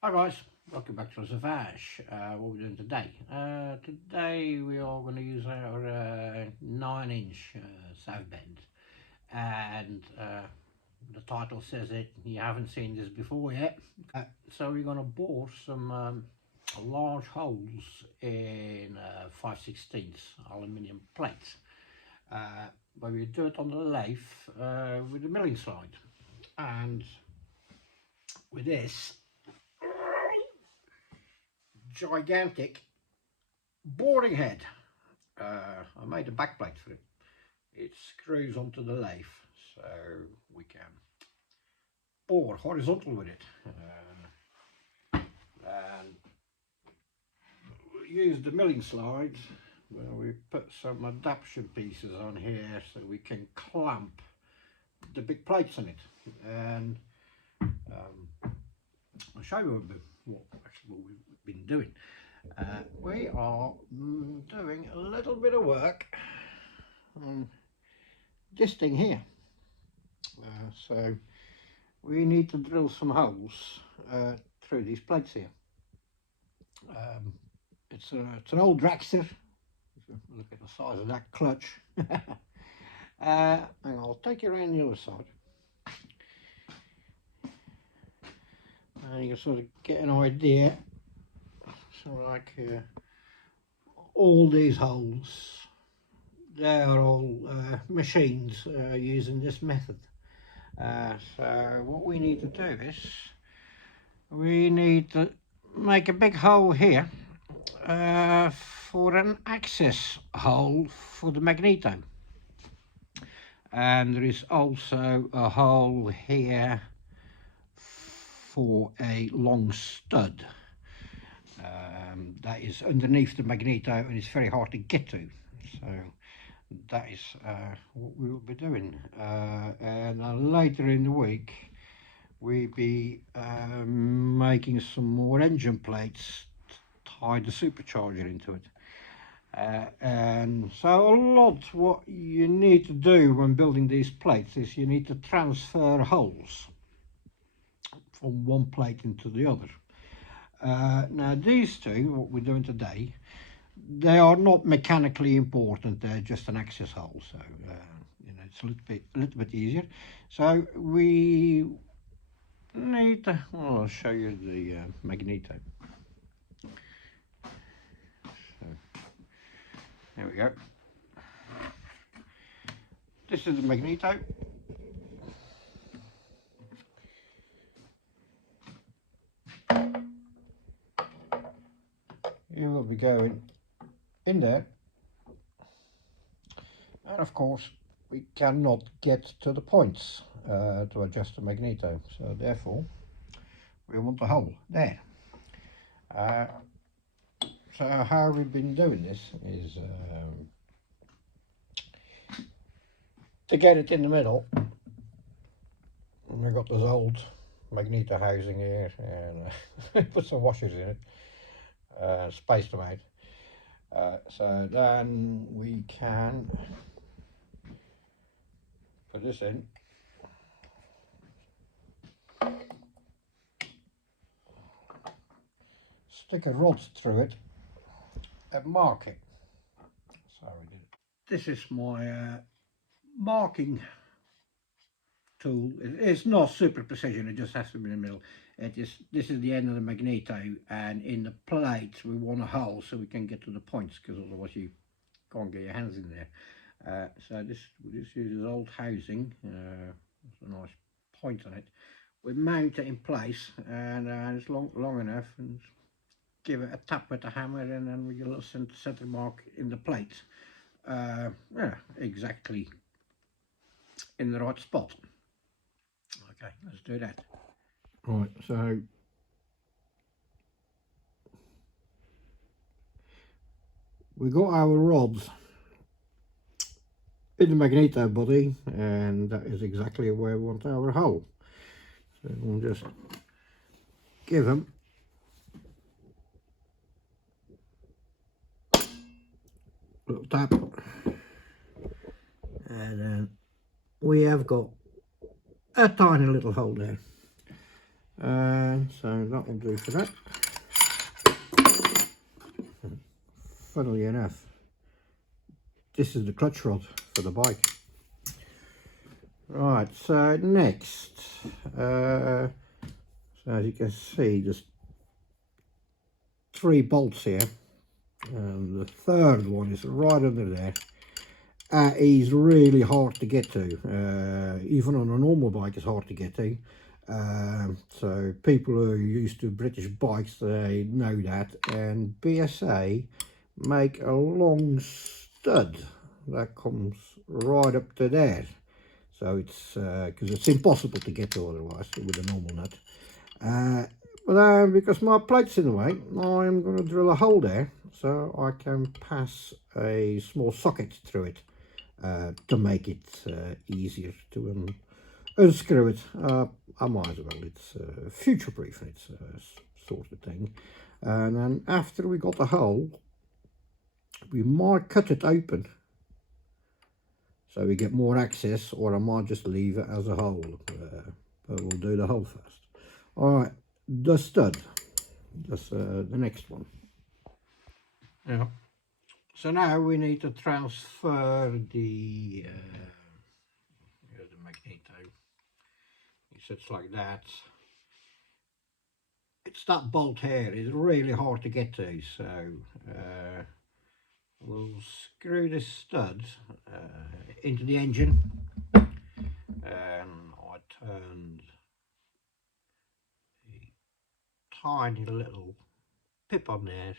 Hi guys, welcome back to Savage. What we're doing today? Today we are going to use our 9-inch South Bend, and the title says it. You haven't seen this before yet, so we're going to bore some large holes in 5/16 aluminium plates. But we do it on the lathe with the milling slide, and with this gigantic boring head. I made a backplate for it. It screws onto the lathe, so we can bore horizontal with it. And use the milling slide where we put some adaptation pieces on here so we can clamp the big plates on it. And I'll show you what we've been doing. We are doing a little bit of work on this thing here. So we need to drill some holes through these plates here. It's an old dragster. Look at the size of that clutch. And I'll take you around the other side. And you can sort of get an idea. So like all these holes, they are all machines using this method. So what we need to do is we need to make a big hole here for an access hole for the magneto, and there is also a hole here for a long stud that is underneath the magneto and it's very hard to get to. So that is what we will be doing, and later in the week we'll be making some more engine plates to tie the supercharger into it. And so a lot what you need to do when building these plates is you need to transfer holes from one plate into the other. Now these two, what we're doing today, they are not mechanically important, they're just an access hole, so you know, it's a little bit easier. So we need to, well, I'll show you the magneto. So there we go. This is the magneto. You will be going in there, and of course we cannot get to the points to adjust the magneto, so therefore we want the hole there. So how we've been doing this is to get it in the middle. We've got this old magneto housing here, and put some washers in it, spaced them out. So then we can put this in. Stick a rod through it and mark it. So we did it. This is my marking tool. It's not super precision, it just has to be in the middle. This is the end of the magneto, and in the plate we want a hole so we can get to the points, because otherwise you can't get your hands in there. So this uses old housing. There's a nice point on it. We mount it in place, and it's long enough, and give it a tap with the hammer, and then we get a little center mark in the plate. Yeah, exactly in the right spot. Okay, let's do that. Right, so we got our rods in the magneto body, and that is exactly where we want our hole. So we'll just give them a little tap, and then we have got a tiny little hole there. And so that will do for that. Funnily enough, this is the clutch rod for the bike. Right, so next, so as you can see, there's 3 bolts here, and the third one is right under there. Is really hard to get to. Even on a normal bike, it's hard to get to. So people who are used to British bikes, they know that. And BSA make a long stud that comes right up to there. So it's because it's impossible to get to otherwise with a normal nut. But because my plate's in the way, I'm going to drill a hole there so I can pass a small socket through it to make it easier to unscrew it. I might as well, it's future-proof, it's sort of thing. And then after we got the hole, we might cut it open so we get more access, or I might just leave it as a hole, but we'll do the hole first. Alright, the stud, that's the next one. Yeah. So now we need to transfer the magneto. It sits like that. It's that bolt here is really hard to get to, so we'll screw this stud into the engine, and I turned the tiny little pip on there,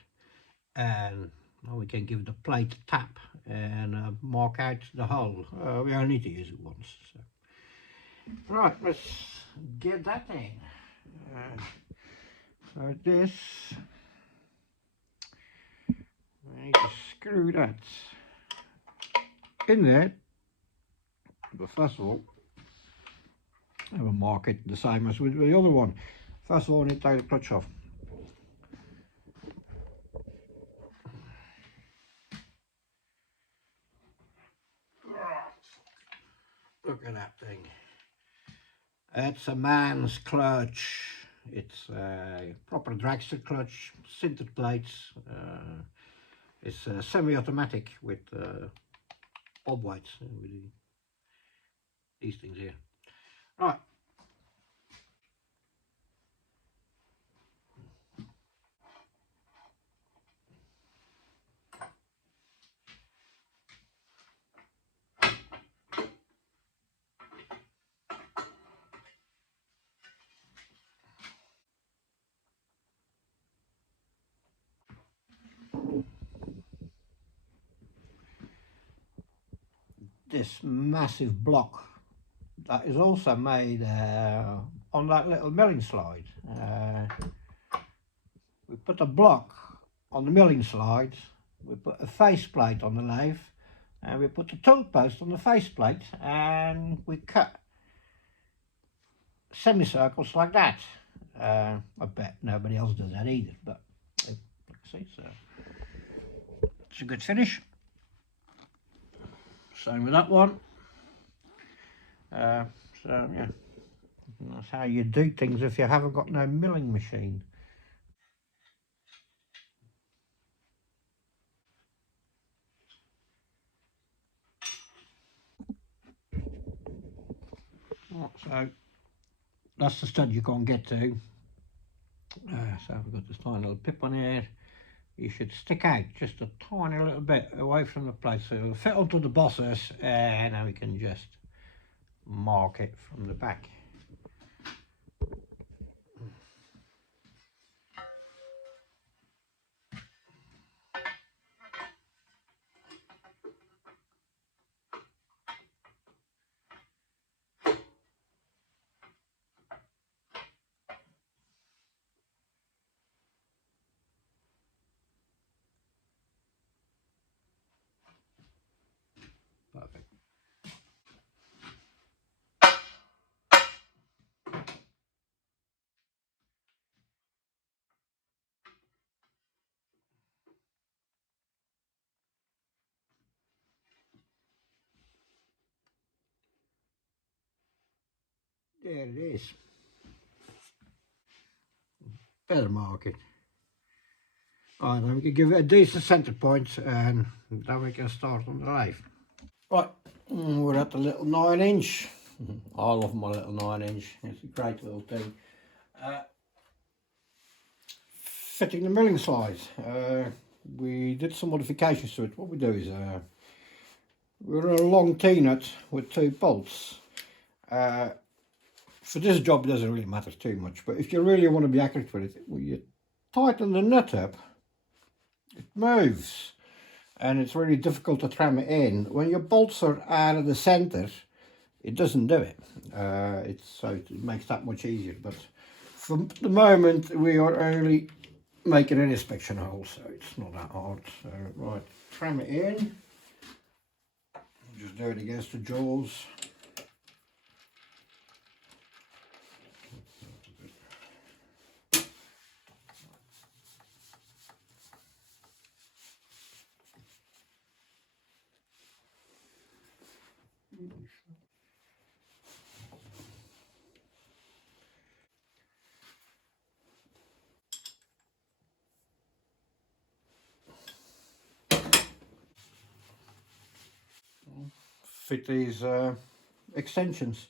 and now we can give the plate a tap and mark out the hole. We only need to use it once. So. Right, let's get that in. So this, we need to screw that in there, but first of all, I will mark it the same as with the other one. First of all, I need to take the clutch off. Look at that thing. It's a man's clutch. It's a proper dragster clutch, sintered plates. It's semi-automatic with bob weights, with these things here. Right. This massive block that is also made on that little milling slide. We put a block on the milling slide, we put a faceplate on the lathe, and we put the tool post on the faceplate, and we cut semicircles like that. I bet nobody else does that either, but see, so it's a good finish. Same with that one. So yeah, that's how you do things if you haven't got no milling machine. So that's the stud you can't get to. So we've got this tiny little pip on here. You should stick out just a tiny little bit away from the plate so it'll fit onto the bosses, and now we can just mark it from the back. Perfect. There it is. better mark it. Alright, then we can give it a decent centre point and then we can start on the lathe. Right, we're at the little 9-inch. I love my little 9-inch, it's a great little thing. Fitting the milling slide. We did some modifications to it. What we do is we're a long T-nut with 2 bolts. For this job it doesn't really matter too much, but if you really want to be accurate with it, when you tighten the nut up, it moves and it's really difficult to tram it in. When your bolts are out of the centre, it doesn't do it. So it makes that much easier, but for the moment we are only making an inspection hole, so it's not that hard. So right, tram it in, just do it against the jaws. Fit these extensions.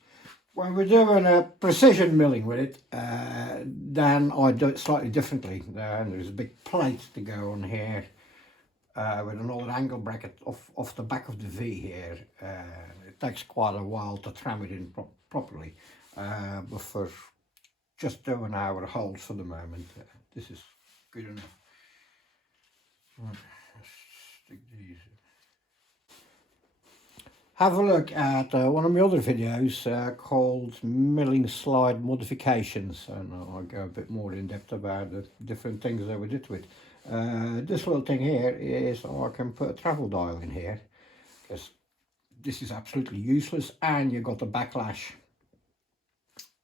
When we're doing a precision milling with it, then I do it slightly differently. There's a big plate to go on here with an old angle bracket off the back of the V here. It takes quite a while to tram it in properly, but for just doing our holes for the moment, this is good enough. Right, let's stick these in. Have a look at one of my other videos called Milling Slide Modifications, and I'll go a bit more in depth about the different things that we did with it. This little thing here is I can put a travel dial in here, because this is absolutely useless, and you've got the backlash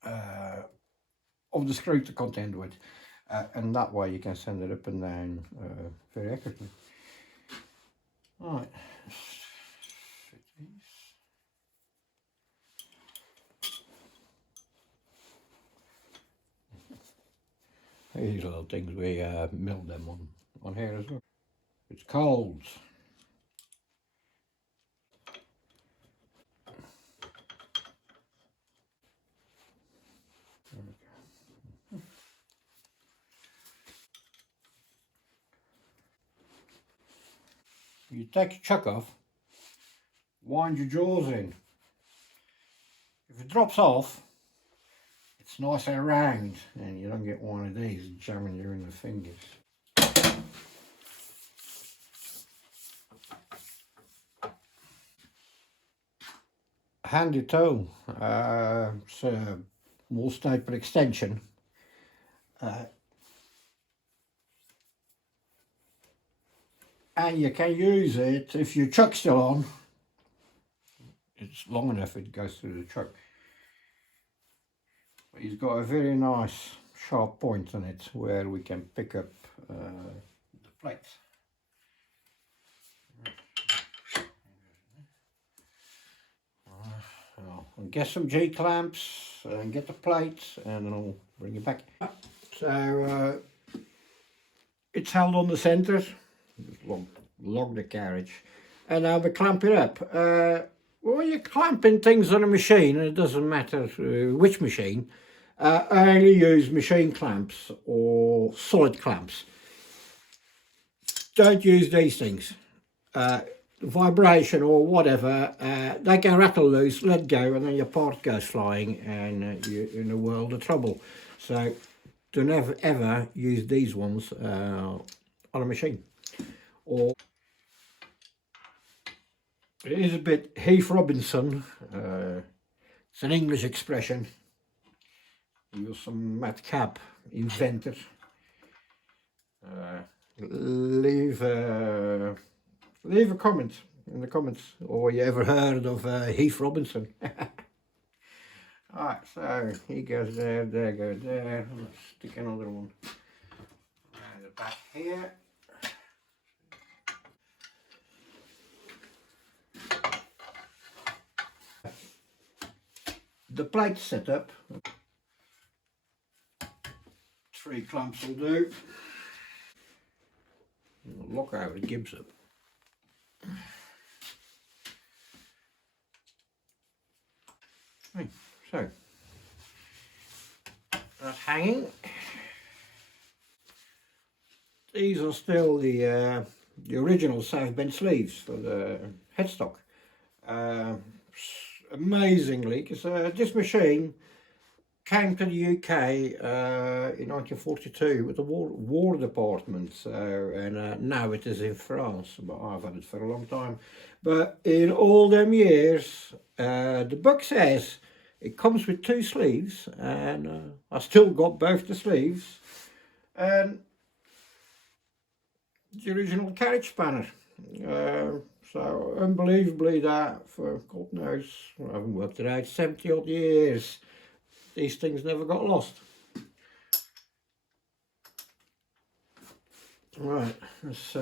of the screw to contend with, and that way you can send it up and down very accurately. Right. These little things we milled them on here as well. It's cold. You take your chuck off, wind your jaws in. If it drops off, it's nice and round and you don't get one of these jamming you in the fingers. Handy tool, it's a wallpaper extension. And you can use it if your chuck's still on. It's long enough it goes through the chuck. But he's got a very nice sharp point on it where we can pick up the plates. I'll get some G-clamps and get the plates and then I'll bring it back. So it's held on the centre, log the carriage, and now we clamp it up. When you're clamping things on a machine, and it doesn't matter which machine, I only use machine clamps or solid clamps. Don't use these things. Vibration or whatever, they can rattle loose, let go, and then your part goes flying and you're in a world of trouble. So do never ever use these ones on a machine. Or it is a bit Heath Robinson, it's an English expression. He was some madcap inventor. Leave a comment in the comments, or you ever heard of Heath Robinson. Alright, so he goes there, there goes there. Let's stick another one around the back here. The plate setup, 3 clamps will do. Lock over the gibs up. So that's hanging. These are still the original South Bend sleeves for the headstock. Amazingly, because this machine came to the UK in 1942 with the War Department, and now it is in France, but I've had it for a long time. But in all them years, the book says it comes with 2 sleeves, and I still got both the sleeves, and the original carriage spanner. So unbelievably that for God knows, I haven't worked it out, 70 odd years, these things never got lost. Right, let's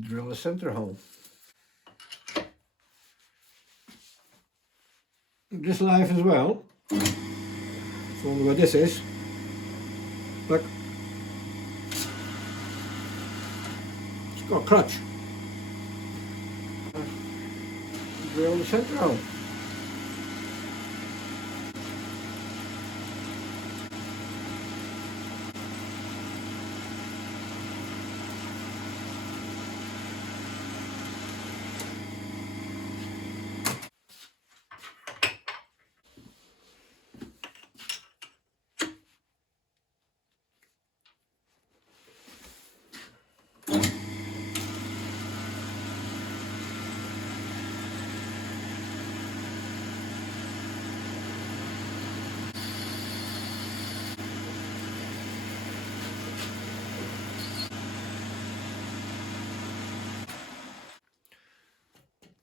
drill a centre hole. This lathe as well, I wonder what this is. Look, it's got a clutch. Drill the centre hole.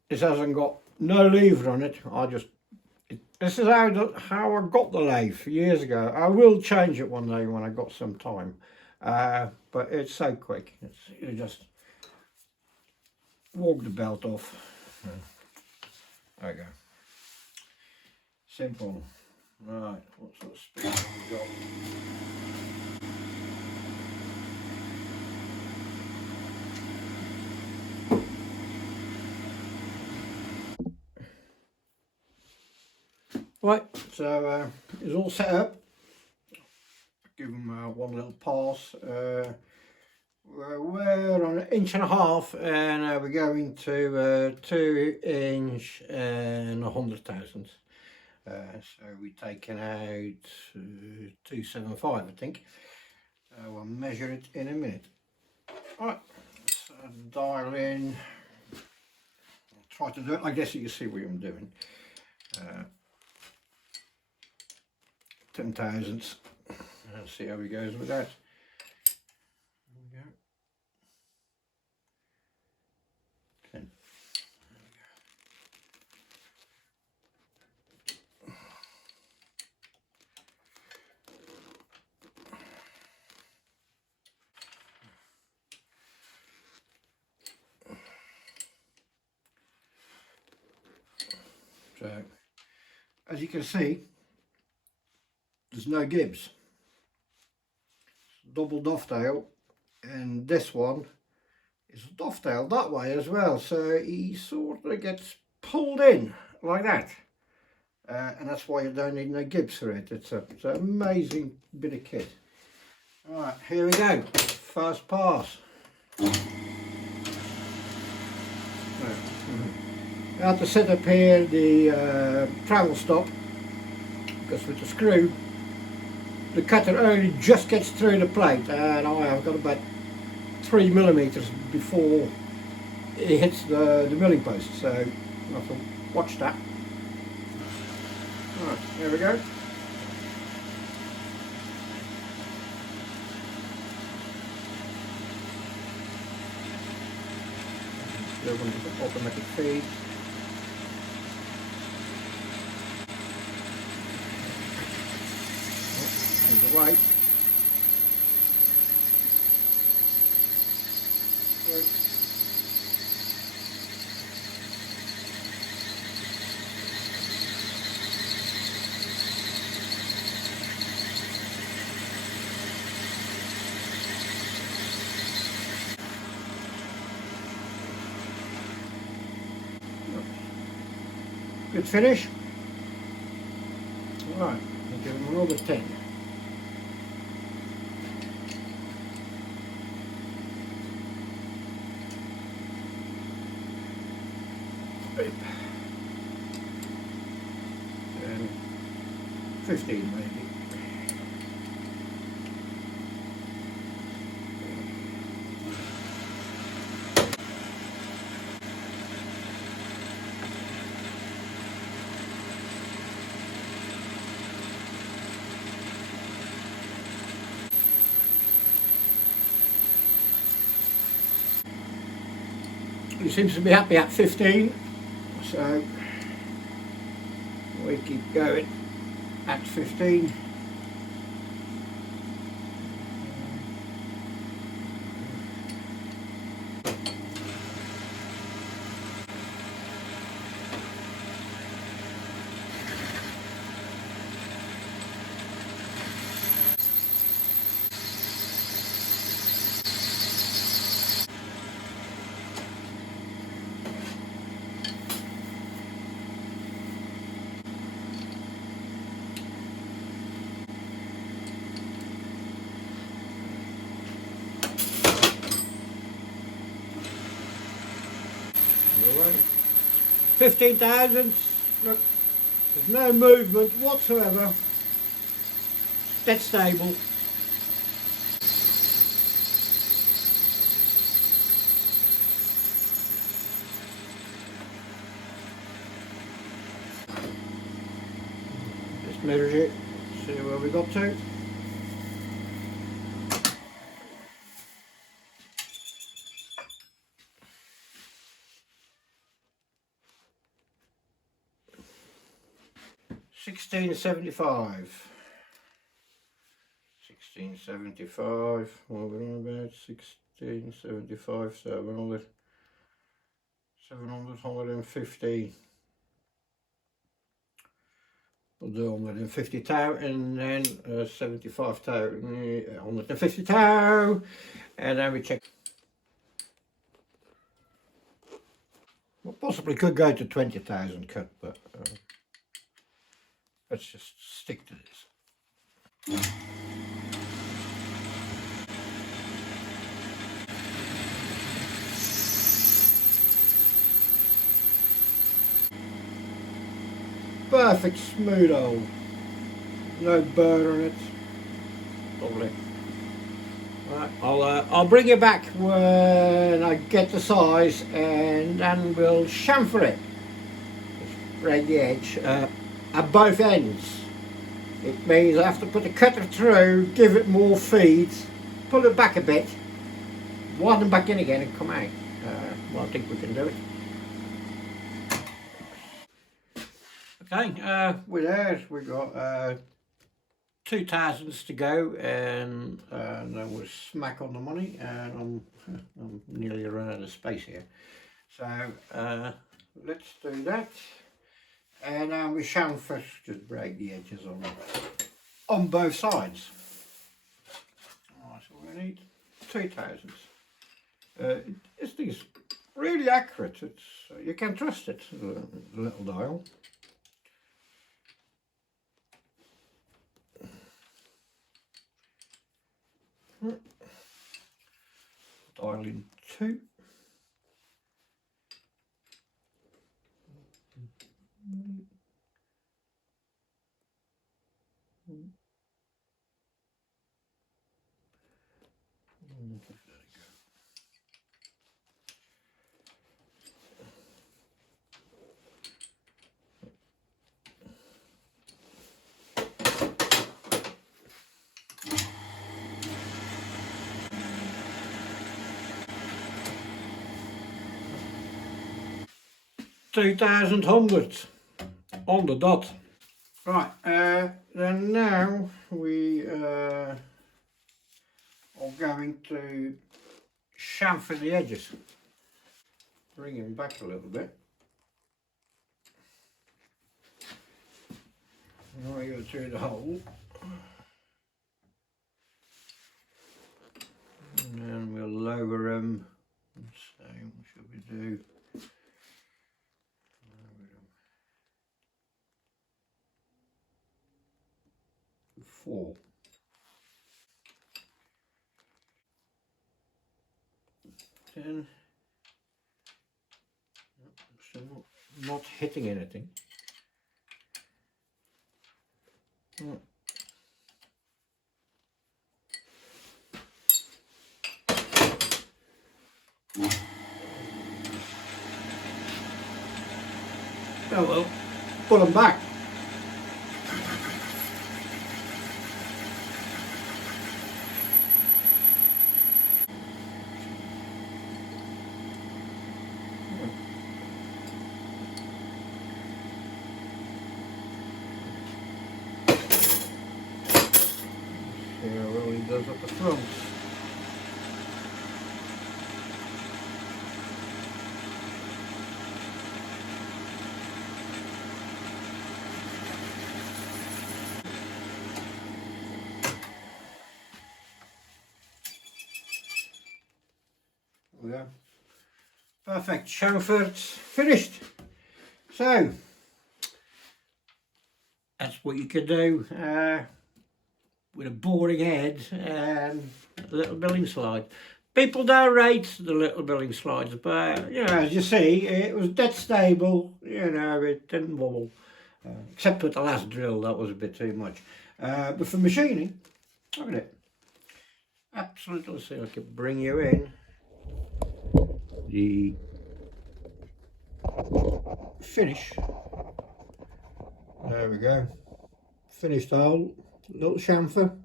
This hasn't got no lever on it. This is how I got the lathe years ago. I will change it one day when I got some time, but it's so quick. You just walk the belt off. There you go. Simple. Right, what sort of speed have we got? Right, so it's all set up. Give them one little pass. We're on 1.5 inches, and we're going to 2 inch and 100,000. So we're taking out 275, I think. We'll measure it in a minute. Alright, so dial in. I'll try to do it. I guess you can see what I'm doing. 10 thousandths. Let's see how he goes with that. There we go. 10. So, as you can see, there's no gibs. Double dovetail, and this one is dovetail that way as well, so he sort of gets pulled in like that, and that's why you don't need no gibs for it. It's an amazing bit of kit. Alright, here we go, first pass. I have to set up here the travel stop, because with the screw the cutter only just gets through the plate, and I've got about 3mm before it hits the milling post, so I have to watch that. Alright, there we go. Still going to put automatic feed. Right. Good finish. Right, I'll give him another 10. And 15 maybe. He seems to be happy at 15, so we keep going at 15. Right. 15 thousandths. Look, there's no movement whatsoever. Dead stable. Just measure it, see where we got to. $16.75. $16.75. What we're on about? $16.75. So we're on with 700, 150. We'll do 150 tau and then 75 tau, 150 tau, and then we check. Well, possibly could go to 20,000 cut, but let's just stick to this. Perfect smooth hole, no burn on it. Lovely. Right, I'll bring you back when I get the size, and then we'll chamfer it. Just break the edge at both ends. It means I have to put the cutter through, give it more feed, pull it back a bit, widen back in again and come out. Well, I think we can do it. Okay, with ours we've got 2 thousandths to go, and then we're smack on the money, and I'm nearly run out of space here. So let's do that, and then we chamfer, just break the edges on both sides. Alright, so we need 2 thousandths. This thing's really accurate. It's you can trust it. The little dial. Dial in 2. $2,000 on the dot. Right, then now we are going to chamfer the edges. Bring him back a little bit. Now we go through the hole. And then we'll lower them. So what should we do? 4. Then still not hitting anything. Oh well, pull them back. See how well he does at the front. Yeah. Perfect, chamfered, finished. So that's what you can do with a boring head and a little milling slide. People don't rate the little milling slides, but you know, as you see, it was dead stable. You know, it didn't wobble, except with the last drill. That was a bit too much. But for machining, look at it. Absolutely. Let's see if I can bring you in the finish. There we go. Finished hole, little chamfer.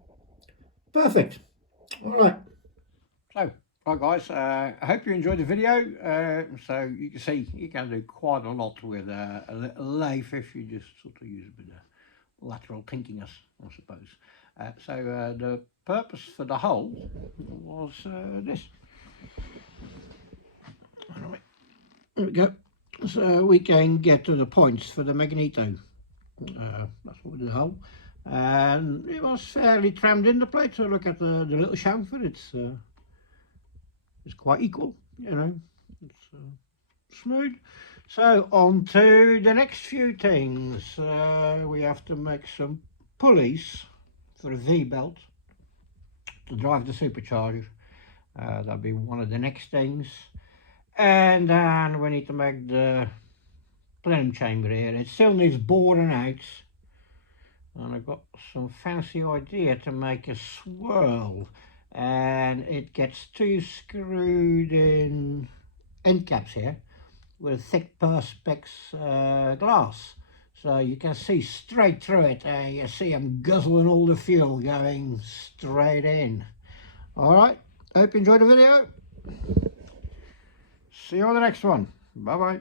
Perfect. All right. So, right guys, I hope you enjoyed the video. So you can see you can do quite a lot with a little lathe if you just sort of use a bit of lateral tinkiness, I suppose. So the purpose for the hole was this. Right. There we go. So we can get to the points for the magneto. That's what we did the hole. And it was fairly trammed in the plate. So look at the little chamfer. It's quite equal, you know. It's smooth. So on to the next few things. We have to make some pulleys for a V-belt to drive the supercharger. That'll be one of the next things. And then we need to make the plenum chamber here. It still needs boring out. And I've got some fancy idea to make a swirl. And it gets 2 screwed in end caps here with thick perspex glass. So you can see straight through it. You see them guzzling all the fuel going straight in. Alright, hope you enjoyed the video. See you on the next one. Bye bye.